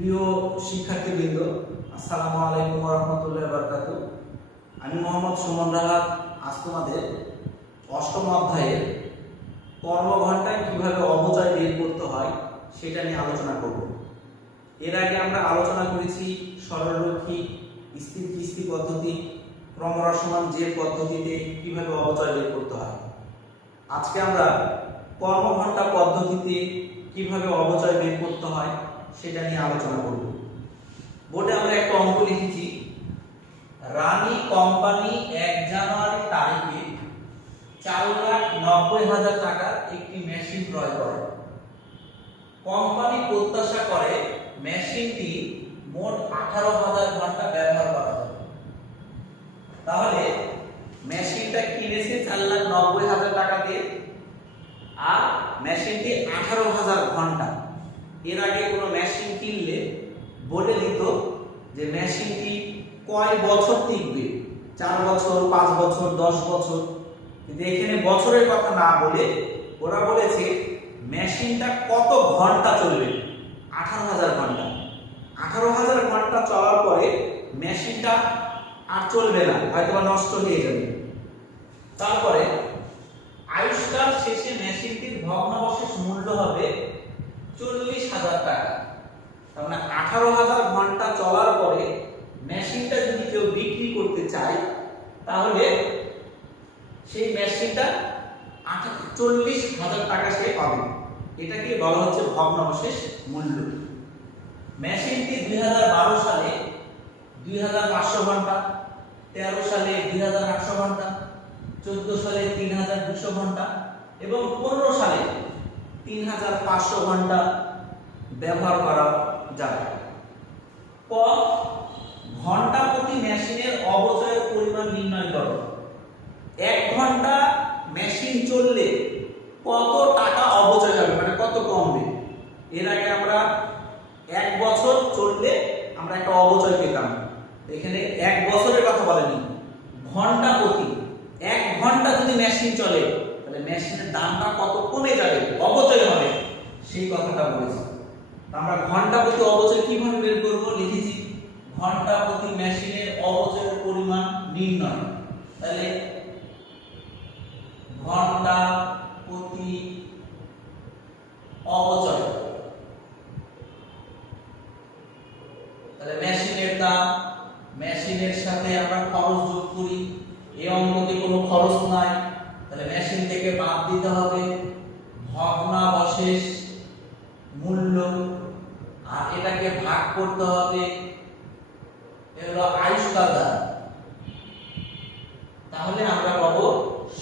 প্রিয় শিক্ষার্থীবৃন্দ, আসসালামু আলাইকুম ওয়া রাহমাতুল্লাহি ওয়া বারাকাতুহু। আমি মোহাম্মদ সুমন রাহাত আজ তোমাদের অষ্টম অধ্যায়ের কর্মঘণ্টায় কিভাবে অপচয় বের করতে হয় সেটা নিয়ে আলোচনা করব। এর আগে আমরা আলোচনা করেছি সরলরৈখিক, স্থির কিস্তি পদ্ধতি, ক্রমহ্রাসমান জের পদ্ধতিতে কিভাবে অপচয় বের করতে হয়। আজকে আমরা কর্মঘণ্টা পদ্ধতিতে কিভাবে অপচয় বের করতে হয় সেটা নিয়ে আলোচনা করব। বোর্ডে আমরা একটা অঙ্ক লিখেছি, রানী কোম্পানি 1 জানুয়ারি তারিখে 4,90,000 টাকার একটি মেশিন ক্রয় করে। কোম্পানি প্রত্যাশা করে মেশিনটি মোট 18,000 ঘন্টা ব্যবহার করা যাবে। তাহলে মেশিনটা কিনেছে 4,90,000 টাকা দিয়ে, আর মেশিনটি 18,000 ঘন্টা। এর আগে কোনো মেশিন কিনলে বলে দিত যে মেশিনটি কয় বছর টিকবে, 4 বছর, 5 বছর, 10 বছর। কিন্তু এখানে বছরের কথা না বলে ওরা বলেছে মেশিনটা কত ঘন্টা চলবে, 18,000 ঘন্টা। 18,000 ঘন্টা চলার পরে মেশিনটা আর চলবে না, হয়তো নষ্ট হয়ে যাবে। তারপরে আয়ুষ্কাল শেষে মেশিনটির ভগ্নাবশেষ মূল্য হবে 40,000 টাকা। তার মানে 18,000 ঘন্টা চলার পরে মেশিনটা যদি কেউ বিক্রি করতে চায় তাহলে সেই মেশিনটা 40,000 টাকা সে পাবে। এটাকে বলা হচ্ছে ভগ্নাবশেষ মূল্য। মেশিনটি 2012 সালে 2,500 ঘন্টা, 13 সালে 2,800 ঘন্টা, 14 সালে 3,200 ঘন্টা এবং 15 সালে 3,500 ঘন্টা ব্যবহার করা যাবে। ক, ঘন্টা প্রতি মেশিনের অপচয়ের পরিমাণ নির্ণয় করো। 1 ঘন্টা মেশিন চললে কত টাকা অপচয় হবে, মানে কত কমবে। এর আগে আমরা 1 বছর চললে আমরা একটা অপচয় পেতাম, এখানে 1 বছরের কথা বলেনি, ঘন্টা প্রতি 1 ঘন্টা যদি মেশিন চলে তাহলে মেশিনের দামটা কত কমে যাবে, অপচয় হবে, সেই কথাটা বলেছি। আমরা ঘন্টা প্রতি অপচয় কিভাবে বের করব, লিখেছি ঘন্টা প্রতি মেশিনের অপচয়ের পরিমাণ নির্ণয়। তাহলে ঘন্টা প্রতি অপচয়, তাহলে মেশিনের দাম, মেশিনের সাথে আমরা খরচ যোগ করি। এই অঙ্কতে কোনো খরচ নাই, তাহলে মেশিন থেকে বাদ দিতে হবে ভগ্নাবশেষ মূল্য, আর এটাকে ভাগ করতে হবে এগুলো আয়ুষ্কাল দ্বারা। তাহলে আমরা পাবো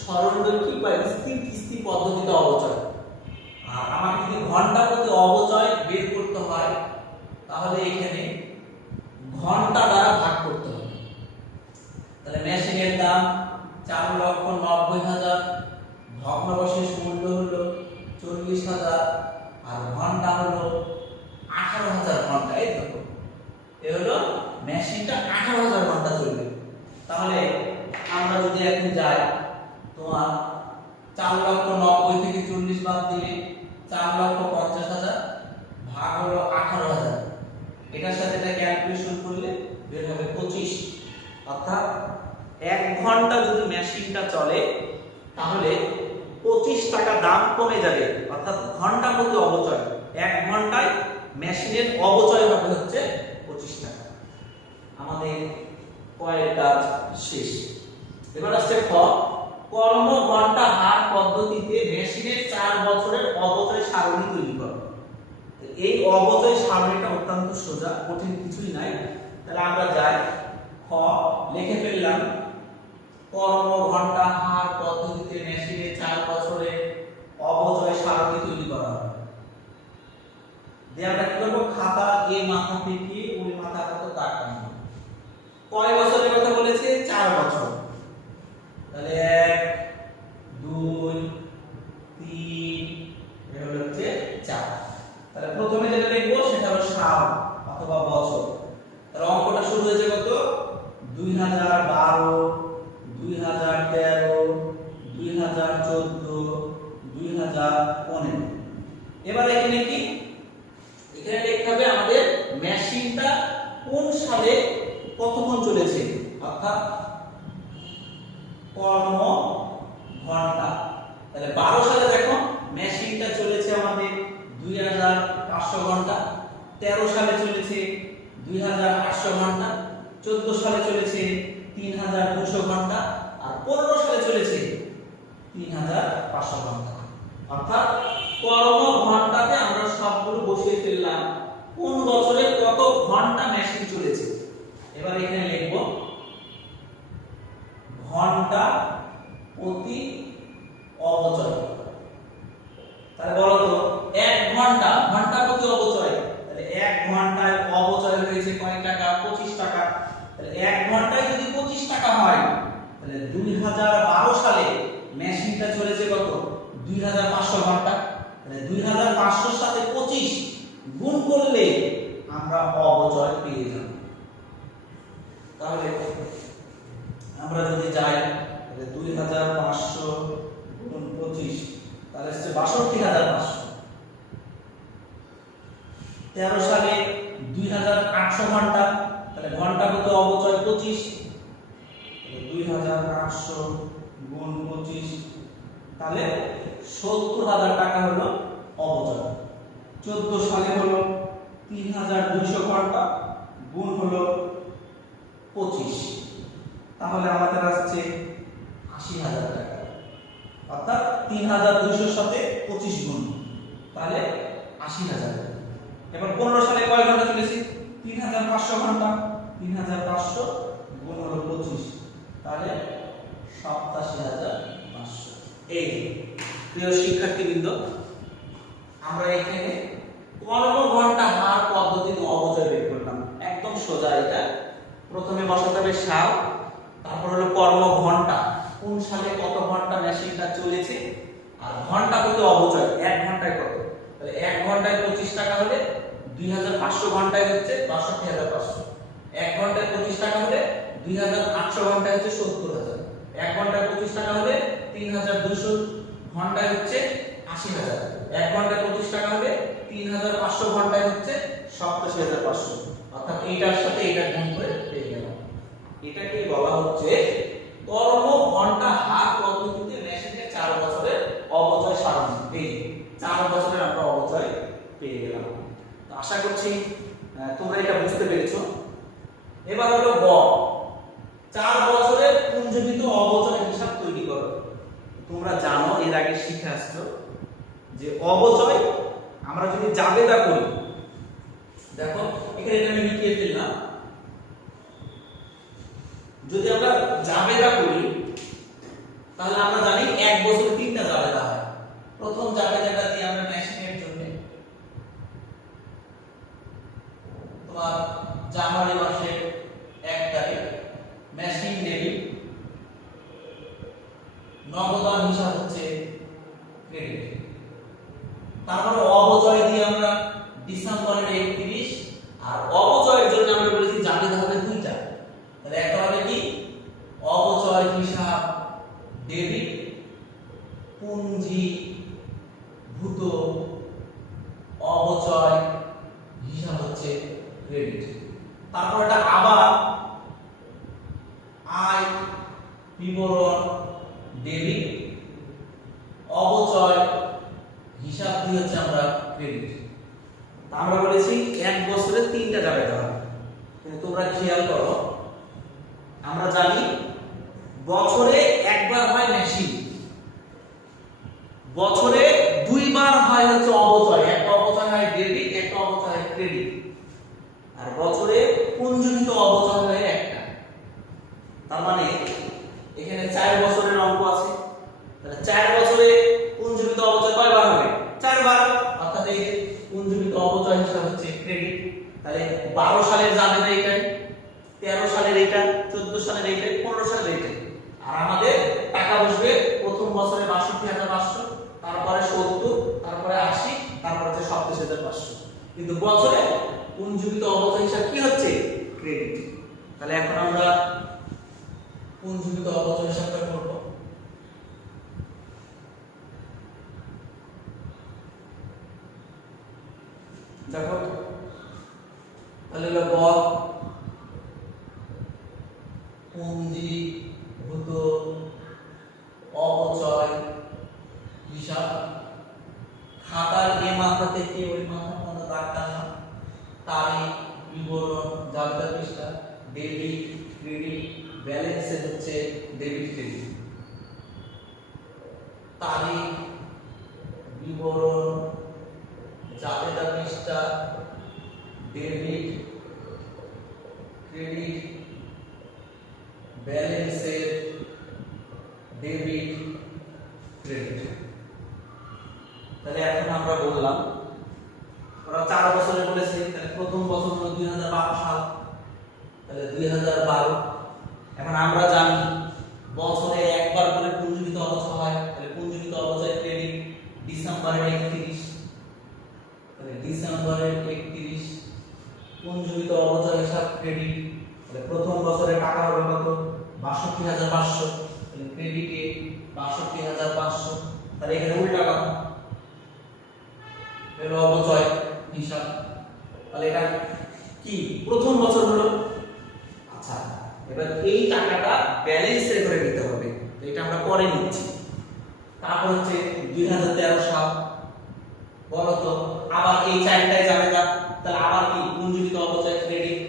সরলরৈখিক বা স্থির কিস্তি পদ্ধতিতে অপচয়। আর আমাকে যদি ঘন্টা প্রতি অপচয় বের করতে হয় তাহলে এখানে ঘন্টা দ্বারা ভাগ করতে হবে। তাহলে মেশিনের দাম 4,90,000, ভগ্নাবশেষ মূল্য হলো 40,000, আর ঘন্টা হলো 18,000 ঘন্টা। এই দেখো, এ হলো মেশিনটা 18,000 ঘন্টা চলবে। তাহলে আমরা যদি এখন যাই, তোমার 4,90,000 থেকে 40 বাদ দিলে 4,50,000 ভাগ হলো 18,000, এটার সাথে এটা ক্যালকুলেশন করলে বের হবে 25। অর্থাৎ 1 ঘন্টা যদি মেশিনটা চলে তাহলে 25 টাকা দাম কমে যাবে। অর্থাৎ ঘন্টা প্রতি অপচয়, 1 ঘন্টায় মেশিনের অপচয় হবে হচ্ছে 25 টাকা। আমাদের কয়ের কাজ শেষ। এবার আসছে খ, কর্ম ঘন্টা হার পদ্ধতিতে মেশিনের 4 বছরের অপচয় সারণী তৈরি করো। এই অপচয় সারণীটা অত্যন্ত সোজা, কঠিন কিছুই নাই। তাহলে আমরা যাই, খ লিখে ফেললাম, কর্ম ঘন্টা হার পদ্ধতিতে মেশিনের 4 বছরের অপচয় সারণী তৈরি করা হবে। দিয়ে আমরা কি করব, খাতা এ মাথা থেকে ওই মাথা কত দাগ টানব। কয় বছরের কথা বলেছে, 4 বছর। তাহলে 1 2 3 এটা হচ্ছে 4। তাহলে প্রথমে যেটা লিখবো সেটা হলো সাল অথবা বছর। তাহলে অঙ্কটা শুরু হয়েছে কত, 2012, 2013, 2014, 2015। এবার এখানে কি, এখানে লিখতে হবে আমাদের মেশিনটা কোন সালে কতক্ষণ চলেছে, অর্থাৎ কর্ম ঘন্টা। তাহলে 12 সালে দেখো মেশিনটা চলেছে আমাদের 2500 ঘন্টা, 13 সালে চলেছে 2800 ঘন্টা, 14 সালে চলেছে 3200 ঘন্টা, আর 15 সালে চলেছে 3500 ঘন্টা। অর্থাৎ কর্ম ঘন্টাতে আমরা সবগুলো বসিয়ে ফেললাম কোন বছরে কত ঘন্টা মেশিন চলেছে। এবার এখানে লিখব ঘন্টা প্রতি অবচয়। তাহলে বলো তো 1 ঘন্টা, ঘন্টা প্রতি অবচয়, তাহলে 1 ঘন্টায় অবচয় হয়েছে কয় টাকা? 25 টাকা। তাহলে 1 ঘন্টায় যদি 25 টাকা হয়, তাহলে 2012 সালে মেশিনটা চলেছে কত? 2500 ঘন্টা। তাহলে 2500 সাথে 25 গুণ করলে আমরা অবচয় পেয়ে যাব। তাহলে আমরা যদি যাই, তাহলে 2500 গুণ 25, তাহলে হচ্ছে 62500। 13 সালে 2800 ঘন্টা, তাহলে ঘন্টা প্রতি অবচয় 25, তাহলে 2800 গুণ 25, তাহলে 70000 টাকা হলো অবচয়। 14 সালে হলো 3200 ঘন্টা গুণ হলো 25, তাহলে আমাদের আসছে 80000 টাকা। অর্থাৎ 3200 সাথে 25 গুণ, তাহলে 80000 টাকা। এবার 15 সালে কয় ঘন্টা চলেছে? 3500 ঘন্টা, 3500 গুণ হলো 25, তাহলে 87500। এই প্রিয় শিক্ষার্থীবৃন্দ, আমরা এখানে কর্ম ঘন্টা হার পদ্ধতিতে অবচয় বের করলাম। একদম সোজা এটা। প্রথমে বসাতে হবে সাল, তারপর হলো কর্ম ঘন্টা, কোন সালে কত ঘন্টা মেশিনটা চলেছে, আর ঘন্টা প্রতি অবচয় 1 ঘন্টায় কত। তাহলে 1 ঘন্টায় 25 টাকা হলে 2500 ঘন্টায় হচ্ছে 62500। 1 ঘন্টায় 25 টাকা হলে 2800 ঘন্টায় হচ্ছে 70000। 1 ঘন্টায় 25 টাকা হলে 3200 ঘন্টায় হচ্ছে 80000। 1 ঘন্টায় 25 টাকা হলে 3500 ঘন্টায় হচ্ছে 87500। অর্থাৎ এইটার সাথে এটা গুণ করে পেয়ে গেলাম। এটাকে বলা হচ্ছে কর্ম ঘন্টা হার পদ্ধতিতে মেশিনের 4 বছরের অবচয় সারণ। এই 4 বছরের আমরা অবচয় পেয়ে গেলাম। তো আশা করছি তোমরা এটা বুঝতে পেরেছো। এবার হলো গ, 4 বছরের পুঞ্জীভূত অবচয় হিসাব তৈরি করো। তোমরা জানো, এর আগে শিখে আসছো যে অবচয় আমরা যদি জাবেদা করি, দেখো এখানে এটা আমি লিখে ফেললাম। যদি আমরা জাবেদা করি, তাহলে আমরা জানি 1 বছরে 3টা জাবেদা হয়। প্রথম জাবেদাটা দিয়ে আমরা মেশিনের জন্য তোমার জানুয়ারি মাসের 1 তারিখ মেশিন ডেবিট, নগদান হিসাব হচ্ছে ক্রেডিট। তারপরে অবচয় দিয়ে আমরা ডিসেম্বরের 31, আর অবচয়ের জন্য আমরা বলেছি জাবেদা হবে 2টা। তাহলে একটা হবে কি অবচয় হিসাব ডেবিট, পুঞ্জীভূত অবচয় হিসাব হচ্ছে ক্রেডিট। তারপর এটা আবার আয় বিবরণ ডেবিট, অবচয় হিসাব দিয়ে হচ্ছে আমরা ক্রেডিট। আমরা বলেছি 1 বছরে 3টা জাবেদা হবে। কিন্তু তোমরা খেয়াল করো, আমরা জানি বছরে একবার হয় মেশিন, বছরে 2 বার হয় হচ্ছে অবচয়। একটা অবচয় হয় ডেবিট, একটা অবচয় হয় ক্রেডিট, আর বছরে পুঞ্জীভূত অবচয় হয় একটা। তার মানে এখানে 4 বছরের অঙ্ক আছে। তাহলে 4 বছরে পুঞ্জীভূত অবচয় কয়বার হবে? 4 বার। অর্থাৎ এই পুঞ্জীভূত অবচয় হিসাব হচ্ছে ক্রেডিট। তাহলে 12 সালের জাবেদা এটাই, 13 সালের এটা, 14 সালের এটা, 15 সালের এটা। আর আমাদের টাকা বসবে প্রথম বছরে 62500, তারপরে 70, তারপরে 80, তারপরে হচ্ছে 27500। কিন্তু বছরে পুঞ্জীভূত অবচয় হিসাব কি হচ্ছে? ক্রেডিট। তাহলে এখন আমরা পুঞ্জীভূত অবচয় হিসাবটা করব। দেখো তাহলে হলো গ পুঞ্জীভূত অপচয় হিসাব। খাতার এ মাথা থেকে ওই মাথা পর্যন্ত দাগ টানলাম, তারিখ বিবরণ জাবেদা পৃষ্ঠা, ডেবিট ক্রেডিট ব্যালেন্সে হচ্ছে ডেবিট ক্রেডিট, তারিখ বিবরণ জাবেদা পৃষ্ঠা, ডেবিট ক্রেডিট ব্যালেন্সের ডেবিট ক্রেডিট। তাহলে এখন আমরা বললাম ওরা 4 বছরে বলেছে, তাহলে প্রথম বছর হলো 2012 সাল, তাহলে 2012। এখন আমরা জানি বছরে একবার করে পুঞ্জীভূত অবচয় হয়, তাহলে পুঞ্জীভূত অবচয় ক্রেডিট ডিসেম্বরের 31, তাহলে ডিসেম্বরের 31 পুঞ্জীভূত অবচয় হিসাব ক্রেডিট। তাহলে প্রথম বছরে টাকা হবে কত? ৬২,৫০০, তাহলে ক্রেডিটে ৬২,৫০০। তাহলে এখানে উল্টা কথা হলো অবচয় হিসাব। তাহলে এটা কি প্রথম বছর হলো। আচ্ছা, এবার এই টাকাটা ব্যালেন্সে করে নিতে হবে, তো এটা আমরা পরে নিচ্ছি। তারপর হচ্ছে 2013 সাল, বলো তো আবার এই চারটায় যাবে না, তাহলে আবার কি পুঞ্জীভূত অবচয় ক্রেডিট।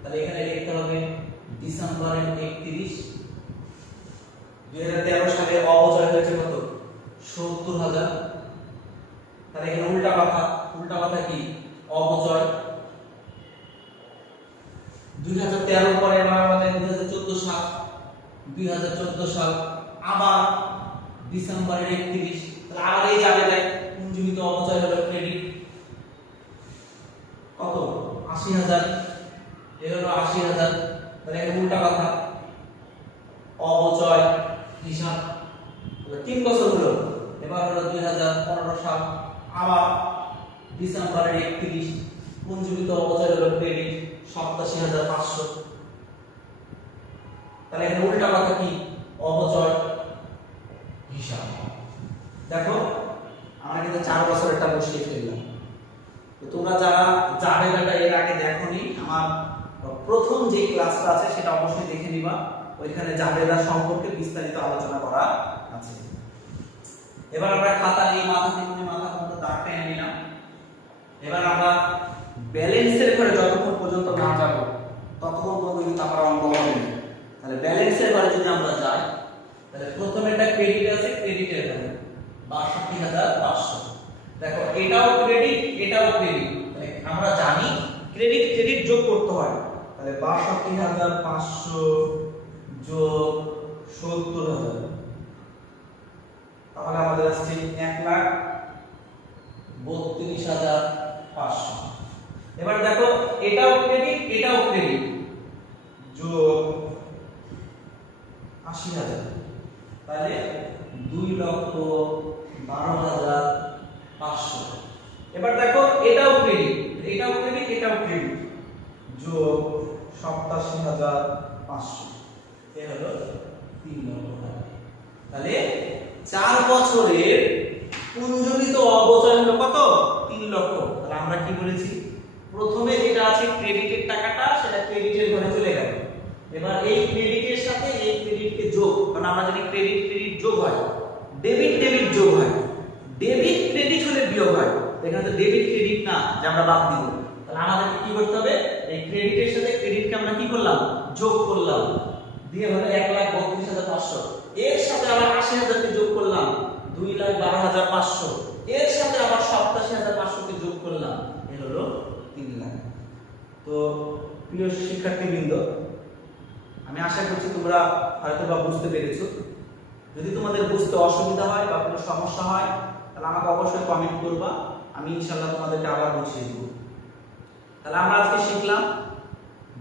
তাহলে এখানে লিখতে হবে ডিসেম্বরের 31, 2013 সালে অবচয় হয়েছে কত? ৭০,০০০। তাহলে এখানে উল্টা কথা কি? অবচয়। 2013 পরে এবার আমাদের 2014 সাল আবার ডিসেম্বরের 31, তাহলে আবার এই যাবে দেয় পুঞ্জীভূত অবচয় হলো ক্রেডিট কত? ৮০,০০০। এ হলো ৮০,০০০। তাহলে এখানে উল্টা কথা অবচয় হিসাব। 3 বছর হলো, এবার হলো 2015 সাল আবার ডিসেম্বরের 31 পুঞ্জীভূত অবচয় হলো ক্রেডিট ৮৭,৫০০। তাহলে এখানে উল্টা কথা কি? অবচয় হিসাব। দেখো আমরা কিন্তু 4 বছরেরটা বসিয়ে ফেললাম। তো তোমরা যারা জাবেদাটা এর আগে দেখোনি, আমার প্রথম যে ক্লাসটা আছে সেটা অবশ্যই দেখে নিবা, ওইখানে জাবেদা সম্পর্কে বিস্তারিত আলোচনা করা আছে। এবার আমরা খাতা এই মাথা থেকে মাথা পর্যন্ত দাগ টেনে নিলাম। এবার আমরা ব্যালেন্সের ঘরে যতক্ষণ পর্যন্ত না যাব ততক্ষণ পর্যন্ত কিন্তু আমরা অঙ্ক হবে না। তাহলে ব্যালেন্সের ঘরে যদি আমরা যাই, তাহলে প্রথমে একটা ক্রেডিট আছে, ক্রেডিটের ঘরে ৬২,৫০০। দেখো এটাও ক্রেডিট এটাও ক্রেডিট, তাহলে আমরা জানি ক্রেডিট যোগ করতে হয়। তাহলে ৬২,৫০০ যোগ ৭০,০০০, তাহলে আমাদের আসছে ১,৩২,৫০০। এবার দেখো এটাও ক্রেডিট এটাও ক্রেডিট, যোগ ৮০,০০০, তাহলে ২,১২,৫০০। এবার দেখো এটাও ক্রেডিট এটাও ক্রেডিট এটাও ক্রেডিট, যোগ ৮৭,৫০০। এ হলো ৩ লক্ষ টাকা। তাহলে 4 বছরের পুঞ্জীভূত অবচয় হলো কত? 3 লক্ষ। তাহলে আমরা কি বলেছি? প্রথমে যেটা আছে ক্রেডিটের টাকাটা, সেটা ক্রেডিটের ঘরে চলে গেল। এবার এই ক্রেডিটের সাথে এই ক্রেডিটকে যোগ, কারণ আমরা জানি ক্রেডিট যোগ হয়, ডেবিট যোগ হয়, ডেবিট ক্রেডিট হলে বিয়োগ হয়। এখানে তো ডেবিট ক্রেডিট না যে আমরা বাদ দিব, তাহলে আমাদের কি করতে হবে? এই ক্রেডিটের সাথে ক্রেডিটকে আমরা কি করলাম? যোগ করলাম, দিয়ে হলো ১,৩২,৫০০। এর সাথে আবার ৮০,০০০ কে যোগ করলাম, ২,১২,৫০০। এর সাথে আবার ৮৭,৫০০ কে যোগ করলাম, এ হলো ৩ লাখ। তো প্রিয় শিক্ষার্থীবৃন্দ, আমি আশা করছি তোমরা হয়তোবা বুঝতে পেরেছো। যদি তোমাদের বুঝতে অসুবিধা হয় বা কোনো সমস্যা হয়, তাহলে আমাকে অবশ্যই কমেন্ট করবা, আমি ইনশাআল্লাহ তোমাদেরকে আবার বুঝিয়ে দেব। তাহলে আমরা আজকে শিখলাম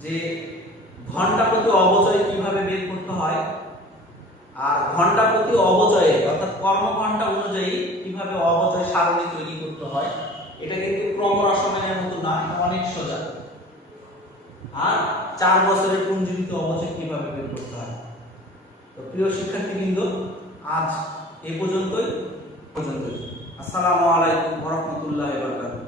যে ঘন্টা প্রতি অবচয় কিভাবে বের করতে হয়, আর ঘন্টা প্রতি অবচয়ে অর্থাৎ কর্মঘন্টা অনুযায়ী কিভাবে অবচয় সারণী তৈরি করতে হয়। এটা কিন্তু ক্রমরসমানের মতো না, অনেক সোজা। আর 4 বছরের পুঞ্জীভূত অবচয় কিভাবে বের করতে হয়। তো প্রিয় শিক্ষার্থীবৃন্দ, আজ এই পর্যন্তই। আসসালামু আলাইকুম ওয়া রাহমাতুল্লাহি ওয়া বারাকাতুহু।